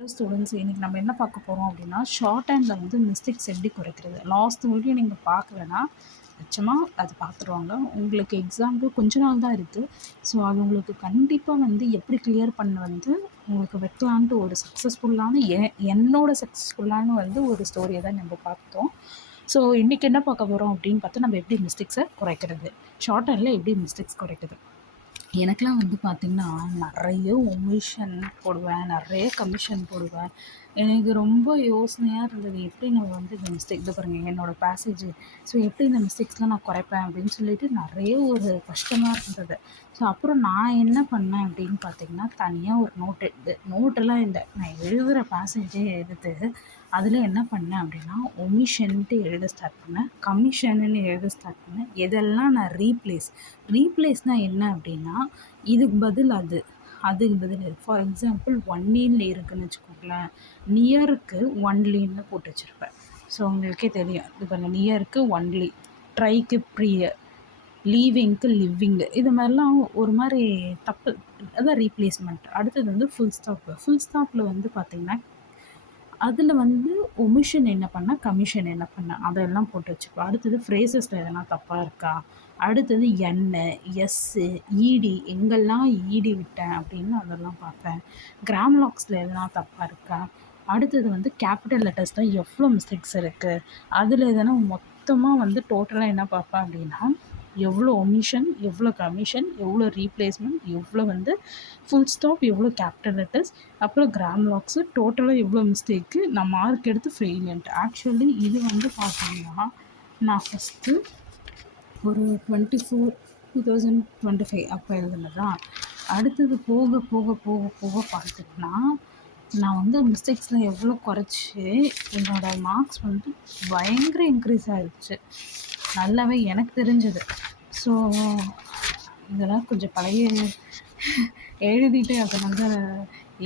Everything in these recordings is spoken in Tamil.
ஹலோ ஸ்டூடெண்ட்ஸ், இன்றைக்கி நம்ம என்ன பார்க்க போகிறோம் அப்படின்னா, ஷார்ட் ஹேண்டில் வந்து மிஸ்டேக்ஸ் எப்படி குறைக்கிறது. லாஸ்ட் வீடியோ நீங்கள் பார்க்கலன்னா நிச்சயமாக அது பார்த்துருவாங்க. உங்களுக்கு எக்ஸாமுக்கு கொஞ்ச நாள் தான் இருக்குது. ஸோ அது உங்களுக்கு கண்டிப்பாக வந்து எப்படி கிளியர் பண்ண வந்து உங்களுக்கு வைக்கலான்ட்டு ஒரு சக்ஸஸ்ஃபுல்லான என்னோட சக்ஸஸ்ஃபுல்லான வந்து ஒரு ஸ்டோரியை தான் நம்ம பார்த்தோம். ஸோ இன்றைக்கி என்ன பார்க்க போகிறோம் அப்படின்னு பார்த்தா, நம்ம எப்படி மிஸ்டேக்ஸை குறைக்கிறது, ஷார்ட் ஹேண்டில் எப்படி மிஸ்டேக்ஸ் குறைக்கிறது. எனக்கெலாம் வந்து பார்த்திங்கன்னா நிறைய ஒமிஷன் போடுவேன், நிறைய கமிஷன் போடுவேன். எனக்கு ரொம்ப யோசனையாக இருந்தது, எப்படி நம்ம வந்து இந்த மிஸ்டேக் இது பாருங்கள் என்னோடய பேசேஜ். ஸோ எப்படி இந்த மிஸ்டேக்ஸ்லாம் நான் குறைப்பேன் அப்படின்னு சொல்லிட்டு நிறைய ஒரு கஷ்டமாக இருந்தது. ஸோ அப்புறம் நான் என்ன பண்ணேன் அப்படின்னு பார்த்திங்கன்னா, தனியாக ஒரு நோட்டெல்லாம் இல்லை, நான் எழுதுகிற பேசேஜே எடுத்து அதில் என்ன பண்ணேன் அப்படின்னா, ஒமிஷன்ட்டு எழுத ஸ்டார்ட் பண்ணேன், கமிஷன்னு எழுத ஸ்டார்ட் பண்ணேன். எதெல்லாம் நான் ரீப்ளேஸ்னால் என்ன அப்படின்னா, இதுக்கு பதில் அதுக்கு பதில் ஃபார் எக்ஸாம்பிள் ஒன்லீன்னு இருக்குதுன்னு வச்சுக்கோங்களேன், நியருக்கு ஒன்லின்னு போட்டு வச்சுருப்பேன். ஸோ உங்களுக்கே தெரியும், இது பாருங்கள், நியருக்கு ஒன்லி, ட்ரைக்கு ப்ரியர், லீவிங்க்கு லிவிங்கு, இது மாதிரிலாம் ஒரு மாதிரி தப்பு. அதான் ரீப்ளேஸ்மெண்ட். அடுத்தது வந்து ஃபுல் ஸ்டாப்பில் வந்து பார்த்திங்கன்னா, அதில் வந்து ஒமிஷன் என்ன பண்ணால், கமிஷன் என்ன பண்ணேன், அதெல்லாம் போட்டு வச்சுப்போம். அடுத்தது ஃப்ரேசஸில் எதனா தப்பாக இருக்கா, அடுத்தது என்னு, எஸ்ஸு, ஈடி எங்கெல்லாம் ஈடி விட்டேன் அப்படின்னு அதெல்லாம் பார்ப்பேன். கிராம்லாக்ஸில் எதனா தப்பாக இருக்கா. அடுத்தது வந்து கேபிட்டல் லெட்டர்ஸில் எவ்வளோ மிஸ்டேக்ஸ் இருக்குது, அதில் எதனா மொத்தமாக வந்து டோட்டலாக என்ன பார்ப்பேன் அப்படின்னா, எவ்வளோ ஒமிஷன், எவ்வளோ கமிஷன், எவ்வளோ ரீப்ளேஸ்மெண்ட், எவ்வளோ வந்து ஃபுல் ஸ்டாப், எவ்வளோ கேபிட்டல் லெட்டர்ஸ், அப்புறம் கிராம்லாக்ஸு, டோட்டலாக எவ்வளோ மிஸ்டேக்கு, நான் மார்க் எடுத்து ஃபெயிலியன்ட். ஆக்சுவலி இது வந்து பார்த்தீங்கன்னா, நான் ஃபஸ்ட்டு ஒரு 2025 அப்போ எழுதுனதா. அடுத்தது போக போக போக போக பார்த்திங்கன்னா, நான் வந்து மிஸ்டேக்ஸில் எவ்வளோ குறைச்சி என்னோடய மார்க்ஸ் வந்து பயங்கர இன்க்ரீஸ் ஆகிடுச்சு, நல்லாவே எனக்கு தெரிஞ்சது. ஸோ இதெல்லாம் கொஞ்சம் பழைய எழுதிட்டு அதை வந்து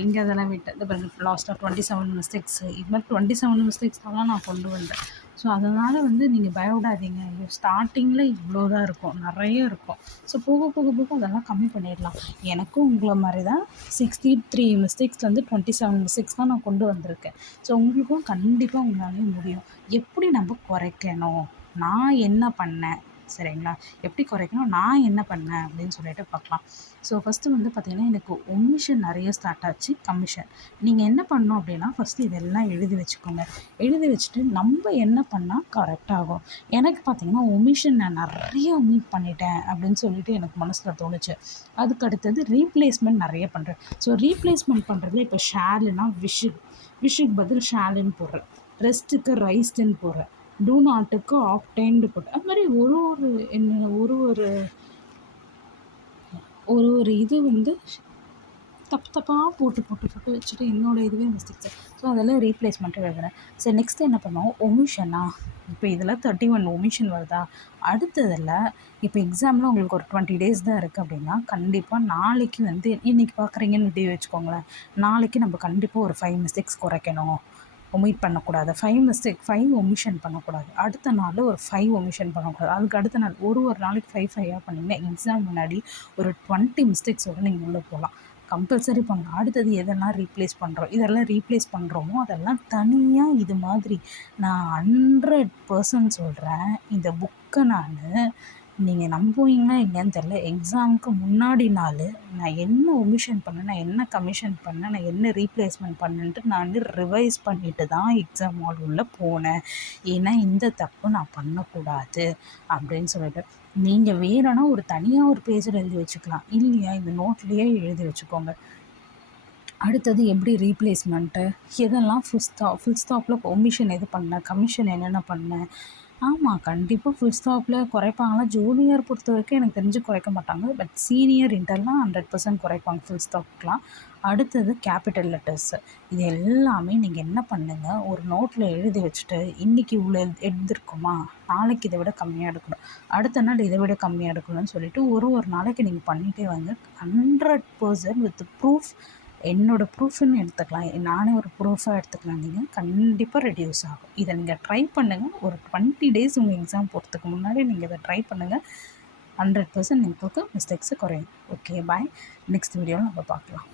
எங்கே அதெல்லாம் விட்டேன். இந்த பாருங்கள், லாஸ்ட்டாக 27 மிஸ்டேக்ஸ், இது மாதிரி 27 மிஸ்டேக்ஸ் தான் நான் கொண்டு வந்தேன். ஸோ அதனால் வந்து நீங்கள் பயப்படாதீங்க, ஸ்டார்டிங்கில் இவ்வளோ தான் இருக்கும், நிறைய இருக்கும். ஸோ போக போக போக அதெல்லாம் கம்மி பண்ணிடலாம். எனக்கும் உங்களை மாதிரி தான் 63 மிஸ்டேக்ஸ்லேருந்து 27 மிஸ்டேக்ஸ் தான் நான் கொண்டு வந்திருக்கேன். ஸோ உங்களுக்கும் கண்டிப்பாக உங்களாலேயும் முடியும். எப்படி நம்ம குறைக்கணும், நான் என்ன பண்ணேன், சரிங்களா, எப்படி குறைக்கணும், நான் என்ன பண்ணேன் அப்படின்னு சொல்லிட்டு பார்க்கலாம். ஸோ ஃபஸ்ட்டு வந்து பார்த்திங்கன்னா, எனக்கு ஒமிஷன் நிறைய ஸ்டார்ட் ஆச்சு, கமிஷன். நீங்கள் என்ன பண்ணணும் அப்படின்னா, ஃபஸ்ட்டு இதெல்லாம் எழுதி வச்சுக்கோங்க. எழுதி வச்சுட்டு நம்ம என்ன பண்ணால் கரெக்டாகும். எனக்கு பார்த்திங்கன்னா ஒமிஷன் நான் நிறைய ஒமிட் பண்ணிட்டேன் அப்படின்னு சொல்லிட்டு எனக்கு மனசில் தோணுச்சு. அதுக்கு அடுத்தது ரீப்ளேஸ்மெண்ட் நிறைய பண்ணுறேன். ஸோ ரீப்ளேஸ்மெண்ட் பண்ணுறதுல இப்போ ஷேலுனா விஷுக்கு பதில் ஷேலுன்னு போடுறேன், ரெஸ்ட்டுக்கு ரைஸ்டுன்னு போடுறேன், டூ நாட்டுக்கு ஆப்டைன்டு போட்டு, அது மாதிரி ஒரு இது வந்து தப்பாக போட்டு வச்சுட்டு என்னோடய இதுவே மிஸ்டேக்ஸ். ஸோ அதெல்லாம் ரீப்ளேஸ்மெண்ட்டு எழுதுறேன். சரி, நெக்ஸ்ட்டு என்ன பண்ணுவோம், ஒமிஷனா. இப்போ இதில் 31 ஒமிஷன் வருதா. அடுத்ததில் இப்போ எக்ஸாமில் உங்களுக்கு ஒரு 20 டேஸ் தான் இருக்குது அப்படின்னா, கண்டிப்பாக நாளைக்கு வந்து இன்றைக்கி பார்க்குறீங்கன்னு டே வச்சுக்கோங்களேன், நாளைக்கு நம்ம கண்டிப்பாக ஒரு 5 மிஸ்டேக்ஸ் குறைக்கணும், ஒமிட் பண்ணக்கூடாது. 5 ஒமிஷன் பண்ணக்கூடாது. அடுத்த நாள் ஒரு 5 ஒமிஷன் பண்ணக்கூடாது. அதுக்கு அடுத்த நாள் ஒரு நாளைக்கு 5 பண்ணிங்கன்னா, எக்ஸாம் முன்னாடி ஒரு 20 மிஸ்டேக்ஸோடு நீங்கள் உள்ளே போகலாம். கம்பல்சரி பண்ணலாம். அடுத்தது எதெல்லாம் ரீப்ளேஸ் பண்ணுறோம், இதெல்லாம் ரீப்ளேஸ் பண்ணுறோமோ அதெல்லாம் தனியாக இது மாதிரி நான் 100% சொல்கிறேன். இந்த புக்கை நீங்கள் நம்புவீங்களா இல்லையான்னு தெரில, எக்ஸாமுக்கு முன்னாடி நாள் நான் என்ன ஒமிஷன் பண்ணேன், நான் என்ன கமிஷன் பண்ணேன், நான் என்ன ரீப்ளேஸ்மெண்ட் பண்ணேன்ட்டு நான் ரிவைஸ் பண்ணிட்டு தான் எக்ஸாம் ஹால் உள்ளே போனேன். ஏன்னா இந்த தப்பு நான் பண்ணக்கூடாது அப்படின்னு சொல்லிட்டு. நீங்கள் வேணும்னா ஒரு தனியாக ஒரு பேஜில் எழுதி வச்சுக்கலாம், இல்லையா இந்த நோட்லேயே எழுதி வச்சுக்கோங்க. அடுத்தது எப்படி ரீப்ளேஸ்மெண்ட்டு, எதெல்லாம் ஃபுல் ஸ்டாப்பில் ஒமிஷன் எது பண்ணேன், கமிஷன் என்னென்ன பண்ணேன். ஆமாம், கண்டிப்பாக ஃபுல் ஸ்டாப்பில் குறைப்பாங்களா, ஜூனியர் பொறுத்த வரைக்கும் எனக்கு தெரிஞ்சு குறைக்க மாட்டாங்க. பட் சீனியர் இன்டர்லாம் 100% குறைப்பாங்க ஃபுல் ஸ்டாப்லாம். அடுத்தது கேபிட்டல் லெட்டர்ஸு. இது எல்லாமே நீங்கள் என்ன பண்ணுங்கள், ஒரு நோட்டில் எழுதி வச்சுட்டு, இன்றைக்கி இவ்வளோ எடுத்திருக்கோமா, நாளைக்கு இதை விட கம்மியாக எடுக்கணும், அடுத்த நாள் இதை விட கம்மியாக எடுக்கணும்னு சொல்லிட்டு ஒரு நாளைக்கு நீங்கள் பண்ணிகிட்டே வாங்க. 100% வித் ப்ரூஃப், என்னோடய ப்ரூஃப்னு எடுத்துக்கலாம், நானே ஒரு ப்ரூஃபாக எடுத்துக்கலாம். நீங்கள் கண்டிப்பாக ரெடியூஸ் ஆகும். இதை நீங்கள் ட்ரை பண்ணுங்கள். ஒரு 20 டேஸ் உங்கள் எக்ஸாம் போகிறதுக்கு முன்னாடி நீங்கள் இதை ட்ரை பண்ணுங்கள். 100% உங்களுக்கு மிஸ்டேக்ஸு குறையும். ஓகே, பாய். நெக்ஸ்ட் வீடியோவில் நம்ம பார்க்கலாம்.